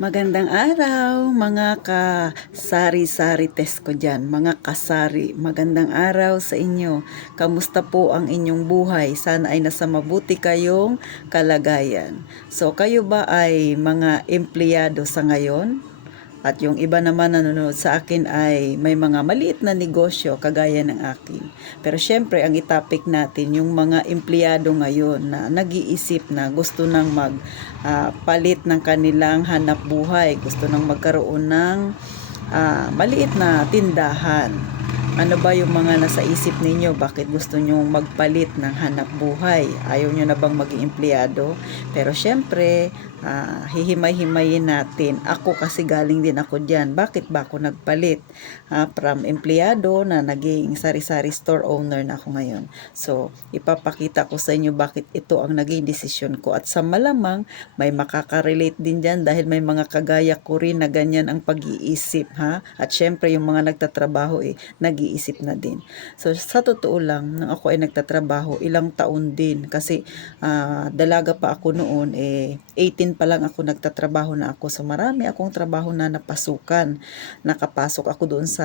Magandang araw mga kasari-sari test ko dyan, mga kasari. Magandang araw sa inyo. Kamusta po ang inyong buhay? Sana ay nasa mabuti kayong kalagayan. So kayo ba ay mga empleyado sa ngayon? At yung iba naman nanonood sa akin ay may mga maliit na negosyo kagaya ng akin. Pero syempre ang itapik natin yung mga empleyado ngayon na nag-iisip na gusto nang palit ng kanilang hanap buhay. Gusto nang magkaroon ng maliit na tindahan. Ano ba yung mga nasa isip ninyo? Bakit gusto nyo magpalit ng hanap buhay? Ayaw nyo na bang maging empleyado? Pero syempre, hihimay-himayin natin. Ako kasi galing din ako dyan. Bakit ba ako nagpalit? From empleyado na naging sari-sari store owner na ako ngayon. So, ipapakita ko sa inyo bakit ito ang naging desisyon ko. At sa malamang, may makaka-relate din dyan dahil may mga kagaya ko rin na ganyan ang pag-iisip. At syempre, yung mga nagtatrabaho nag-iisip na din. So, sa totoo lang, nang ako ay nagtatrabaho, ilang taon din. Kasi, dalaga pa ako noon, 18 pa lang ako nagtatrabaho na ako. So, marami akong trabaho na napasukan. Nakapasok ako doon sa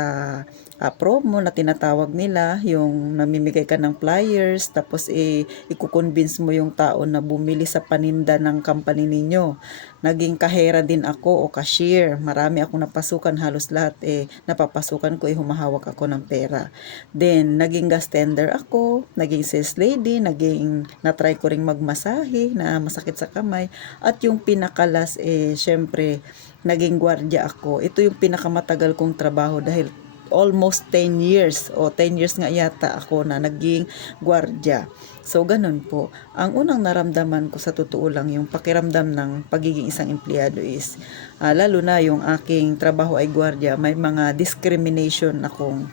promo na tinatawag nila, yung namimigay ka ng flyers, tapos i-convince mo yung tao na bumili sa paninda ng company ninyo. Naging kahera din ako o cashier. Marami akong napasukan, halos lahat napapasukan ko, humahawak ako ng pera. Then, naging gas tender ako, naging sales lady, na-try ko ring magmasahe na masakit sa kamay. At yung pinakalas, syempre, naging gwardiya ako. Ito yung pinakamatagal kong trabaho dahil almost 10 years o 10 years nga yata ako na naging gwardiya. So, ganun po. Ang unang naramdaman ko sa totoo lang, yung pakiramdam ng pagiging isang empleyado is, lalo na yung aking trabaho ay gwardiya, may mga discrimination akong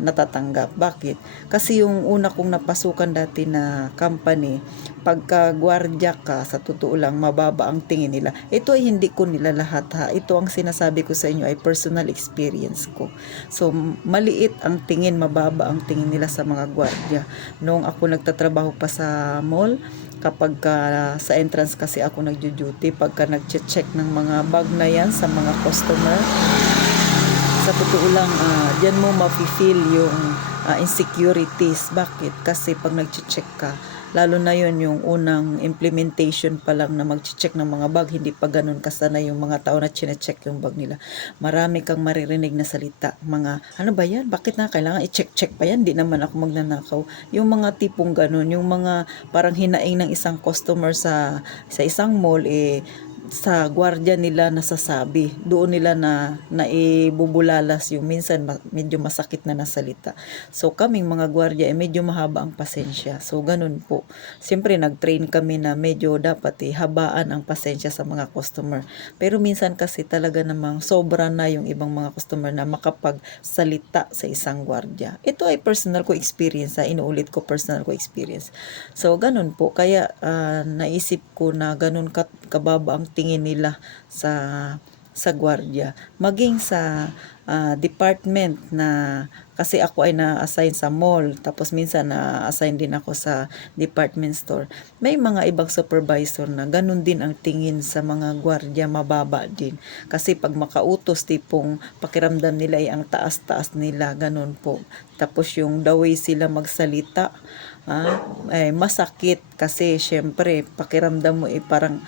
natatanggap. Bakit? Kasi yung una kong napasukan dati na company, pagka gwardiya ka, sa totoo lang, mababa ang tingin nila. Ito ay hindi ko nila lahat Ito ang sinasabi ko sa inyo ay personal experience ko. So, maliit ang tingin, mababa ang tingin nila sa mga gwardiya. Noong ako nagtatrabaho pa sa mall, kapag sa entrance kasi ako nagjo-duty, pagka nag-check ng mga bag na yan sa mga customer, sa totoo lang, diyan mo mafe-feel yung insecurities. Bakit? Kasi pag nag-check ka, lalo na yun yung unang implementation pa lang na mag-check ng mga bag, hindi pa ganun kasana yung mga tao na chine-check yung bag nila. Marami kang maririnig na salita. Mga, ano ba yan? Bakit na kailangan i-check-check pa yan? Di naman ako magnanakaw. Yung mga tipong ganun, yung mga parang hinaing ng isang customer sa isang mall, sa gwardiya nila nasasabi, doon nila na naibubulalas yung minsan medyo masakit na nasalita. So kaming mga gwardiya medyo mahaba ang pasensya. So ganun po. Siyempre nag-train kami na medyo dapat habaan ang pasensya sa mga customer. Pero minsan kasi talaga namang sobra na yung ibang mga customer na makapagsalita sa isang gwardiya. Ito ay personal ko experience, inuulit ko personal ko experience. So ganun po. Kaya naisip ko na ganun kababa ang tingin nila sa gwardiya. Maging sa department na, kasi ako ay na-assign sa mall, tapos minsan na-assign din ako sa department store. May mga ibang supervisor na ganun din ang tingin sa mga gwardiya, mababa din. Kasi pag makautos, tipong pakiramdam nila ay ang taas-taas nila, ganun po. Tapos yung the way sila magsalita, masakit kasi syempre pakiramdam mo parang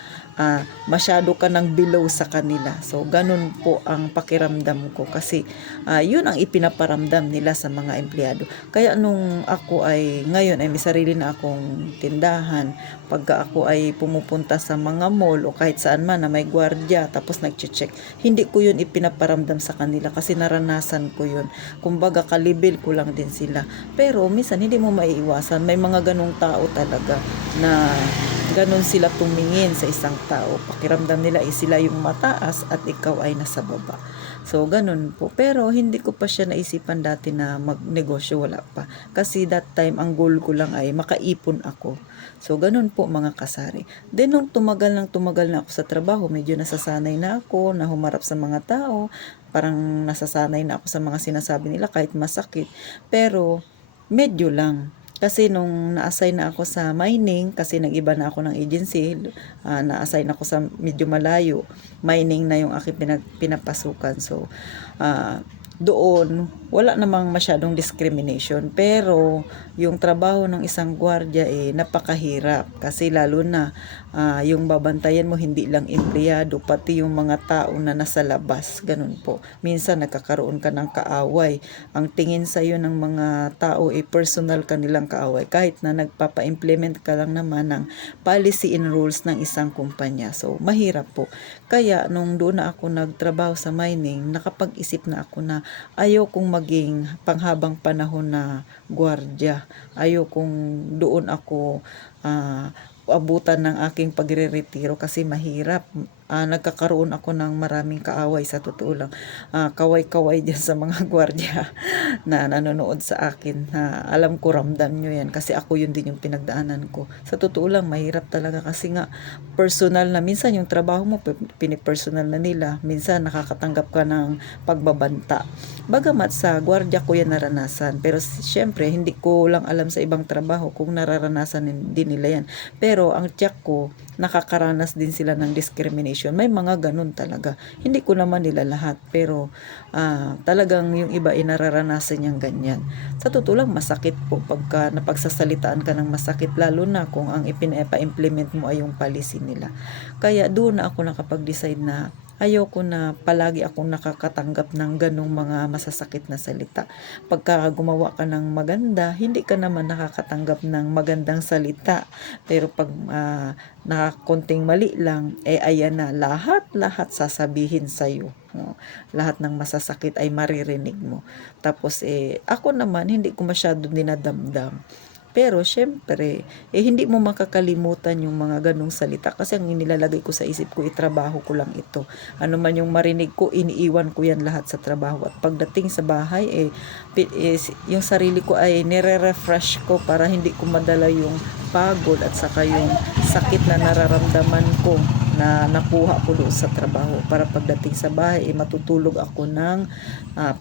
masyado ka ng below sa kanila. So ganun po ang pakiramdam ko kasi yun ang ipinaparamdam nila sa mga empleyado. Kaya nung ako ay ngayon ay may sarili na akong tindahan, pagka ako ay pumupunta sa mga mall o kahit saan man na may gwardiya tapos nagche-check, hindi ko yun ipinaparamdam sa kanila kasi naranasan ko yun. Kumbaga kalibel ko lang din sila. Pero minsan hindi mo maiiwasan, may mga ganong tao talaga na ganon sila tumingin sa isang tao. Pakiramdam nila sila yung mataas at ikaw ay nasa baba. So, ganun po. Pero, hindi ko pa siya naisipan dati na magnegosyo, wala pa. Kasi that time, ang goal ko lang ay makaipon ako. So, ganun po mga kasari. Then, nung tumagal na ako sa trabaho, medyo nasasanay na ako na humarap sa mga tao. Parang nasasanay na ako sa mga sinasabi nila kahit masakit. Pero, medyo lang. Kasi nung na-assign na ako sa mining, kasi nag-iba na ako ng agency, na-assign ako sa medyo malayo, mining na yung aking pinapasukan. So, doon, wala namang masyadong discrimination. Pero, yung trabaho ng isang gwardiya napakahirap. Kasi lalo na, yung babantayan mo hindi lang empleyado, pati yung mga tao na nasa labas. Ganun po. Minsan, nagkakaroon ka ng kaaway. Ang tingin sa'yo ng mga tao personal kanilang kaaway. Kahit na nagpapa-implement ka lang naman ng policy and rules ng isang kumpanya. So, mahirap po. Kaya, nung doon na ako nagtrabaho sa mining, nakapag-isip na ako na ayaw kong maging panghabang panahon na gwardiya. Ayaw kong doon ako abutan ng aking pagre-retiro kasi mahirap. Nagkakaroon ako ng maraming kaaway sa totoo lang. Kaway-kaway dyan sa mga gwardiya na nanonood sa akin. Alam ko ramdam nyo yan kasi ako yun din yung pinagdaanan ko. Sa totoo lang, mahirap talaga kasi nga personal na. Minsan yung trabaho mo, pinipersonal na nila. Minsan nakakatanggap ka ng pagbabanta. Bagamat sa gwardiya ko yan naranasan. Pero syempre, hindi ko lang alam sa ibang trabaho kung nararanasan din nila yan. Pero ang tiyak ko, nakakaranas din sila ng discrimination. May mga ganun talaga. Hindi ko naman nila lahat. Pero talagang yung iba nararanasan niyang ganyan. Sa totoo lang, masakit po pagka napagsasalitaan ka ng masakit. Lalo na kung ang ipina-implement mo ay yung policy nila. Kaya doon na ako nakapag-decide na ayoko na palagi akong nakakatanggap ng ganong mga masasakit na salita. Pagka gumawa ka ng maganda, hindi ka naman nakakatanggap ng magandang salita. Pero pag nakakonting mali lang, ayan na, lahat sasabihin sa'yo. Lahat ng masasakit ay maririnig mo. Tapos ako naman, hindi ko masyado dinadamdam. Pero syempre, hindi mo makakalimutan yung mga ganong salita kasi ang inilalagay ko sa isip ko, trabaho ko lang ito. Ano man yung marinig ko, iniiwan ko yan lahat sa trabaho. At pagdating sa bahay, yung sarili ko ay nire-refresh ko para hindi ko madala yung pagod at saka yung sakit na nararamdaman ko na nakuha ko doon sa trabaho para pagdating sa bahay matutulog ako ng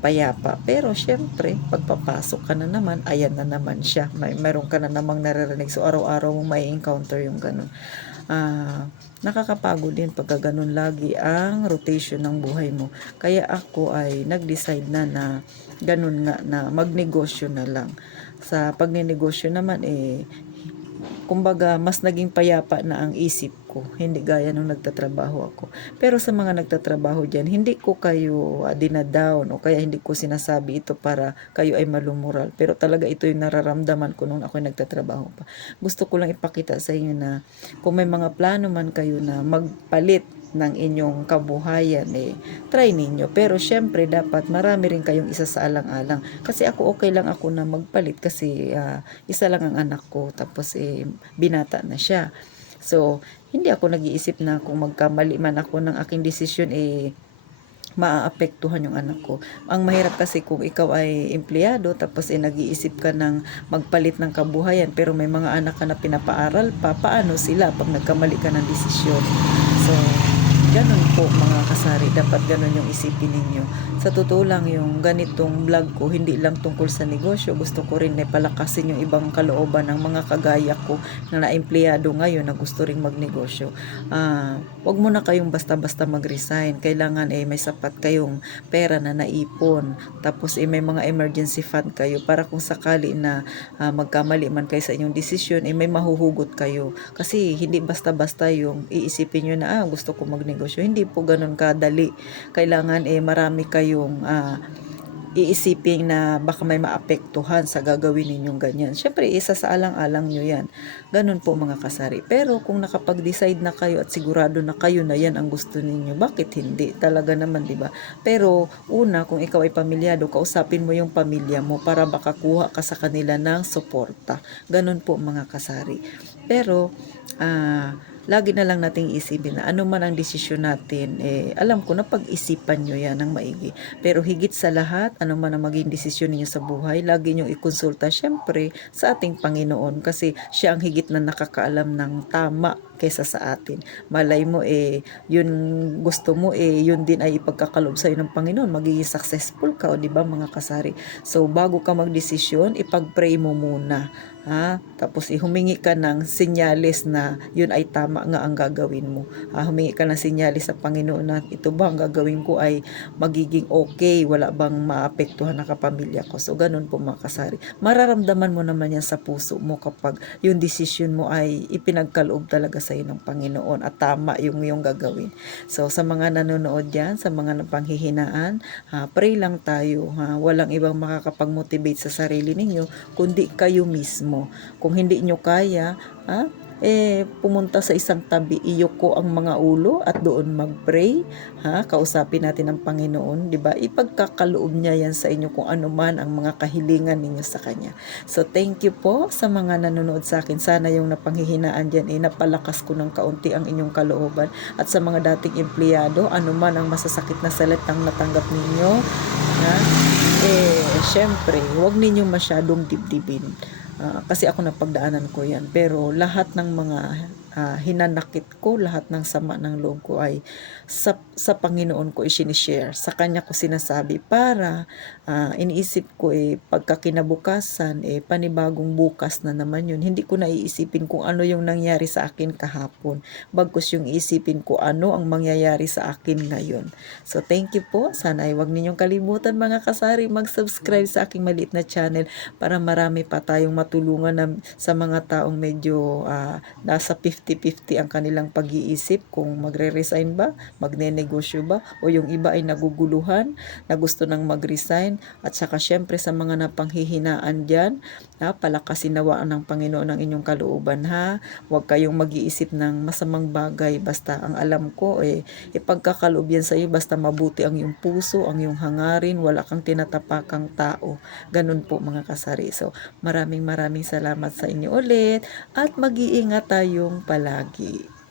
payapa. Pero syempre pagpapasok ka na naman, ayan na naman siya, meron ka na namang naririnig. So araw-araw mo may encounter yung ganun. Nakakapagod din pagka ganun lagi ang rotation ng buhay mo. Kaya ako ay nag-decide na ganun nga, na magnegosyo na lang. Sa pagnenegosyo naman kumbaga mas naging payapa na ang isip ko, hindi gaya nung nagtatrabaho ako. Pero sa mga nagtatrabaho dyan, hindi ko kayo dinadown o kaya hindi ko sinasabi ito para kayo ay malumural. Pero talaga ito yung nararamdaman ko nung ako nagtatrabaho pa. Gusto ko lang ipakita sa inyo na kung may mga plano man kayo na magpalit ng inyong kabuhayan, try ninyo. Pero syempre, dapat marami rin kayong isa sa alang-alang. Kasi ako, okay lang ako na magpalit kasi isa lang ang anak ko. Tapos, binata na siya. So, hindi ako nag-iisip na kung magkamali man ako ng aking desisyon, maaapektuhan yung anak ko. Ang mahirap kasi kung ikaw ay empleyado tapos nag-iisip ka ng magpalit ng kabuhayan pero may mga anak ka na pinapaaral pa, paano sila pag nagkamali ka ng desisyon? So, ganun po mga kasari, dapat ganun yung isipin ninyo. Sa totoo lang, yung ganitong vlog ko, hindi lang tungkol sa negosyo. Gusto ko rin na palakasin yung ibang kalooban ng mga kagaya ko na na-empleyado ngayon na gusto rin magnegosyo. Wag mo na kayong basta-basta mag-resign. Kailangan may sapat kayong pera na naipon. Tapos may mga emergency fund kayo para kung sakali na magkamali man kayo sa inyong desisyon, may mahuhugot kayo. Kasi hindi basta-basta yung iisipin nyo na gusto ko magnegosyo. Hindi po ganun kadali. Kailangan marami kayong iisipin na baka may maapektuhan sa gagawin ninyong ganyan. Syempre, isa sa alang-alang nyo yan. Ganun po mga kasari. Pero kung nakapag-decide na kayo at sigurado na kayo na yan ang gusto ninyo, bakit hindi? Talaga naman, di ba? Pero una, kung ikaw ay pamilyado, kausapin mo yung pamilya mo para baka kuha ka sa kanila ng suporta. Ganun po mga kasari. Pero, lagi na lang nating isipin na ano man ang desisyon natin, alam ko na pag-isipan nyo yan ng maigi. Pero higit sa lahat, ano man ang maging desisyon niyo sa buhay, lagi nyo ikonsulta syempre sa ating Panginoon kasi siya ang higit na nakakaalam ng tama kesa sa atin. Malay mo yun gusto mo yun din ay ipagkakaloob sa'yo ng Panginoon, magiging successful ka, o di ba mga kasari? So bago ka magdesisyon, ipag-pray mo muna. Tapos humingi ka ng senyales na yun ay tama nga ang gagawin mo. Humingi ka ng senyales sa Panginoon na ito ba ang gagawin ko ay magiging okay, wala bang maapektuhan ng kapamilya ko. So ganun po mga kasari. Mararamdaman mo naman yan sa puso mo kapag yung decision mo ay ipinagkaloob talaga sa iyo ng Panginoon at tama yung gagawin. So sa mga nanonood yan, sa mga napanghihinaan, pray lang tayo. Walang ibang makakapag-motivate sa sarili ninyo kundi kayo mismo. Kung hindi nyo kaya, pumunta sa isang tabi, iyuko ang mga ulo at doon mag-pray. Kausapin natin ang Panginoon, di ba? Ipagkakaloob niya yan sa inyo kung ano man ang mga kahilingan ninyo sa Kanya. So thank you po sa mga nanonood sa akin. Sana yung napanghihinaan dyan napalakas ko ng kaunti ang inyong kalooban. At sa mga dating empleyado, ano man ang masasakit na salitang natanggap ninyo, syempre, huwag ninyong masyadong dibdibin. Kasi ako napagdaanan ko yan. Pero lahat ng mga hinanakit ko, lahat ng sama ng loob ko ay sa Panginoon ko i-share. Sa Kanya ko sinasabi para iniisip ko pagkakinabukasan, panibagong bukas na naman yun. Hindi ko na iisipin kung ano yung nangyari sa akin kahapon. Bagkus yung isipin ko ano ang mangyayari sa akin ngayon. So thank you po. Sana ay wag ninyong kalimutan mga kasari mag-subscribe sa aking maliit na channel para marami pa tayong matulungan sa mga taong medyo nasa 50-50 ang kanilang pag-iisip kung magre-resign ba, magne-negosyo ba, o yung iba ay naguguluhan na gusto nang mag-resign. At saka syempre sa mga napanghihinaan dyan, palakasin nawaan ng Panginoon ang inyong kalooban. Huwag kayong mag-iisip ng masamang bagay, basta ang alam ko ipagkakaloob yan sa iyo, basta mabuti ang iyong puso, ang iyong hangarin, wala kang tinatapakang tao. Ganun po mga kasari. So maraming salamat sa inyo ulit at mag-iingat tayong palagi.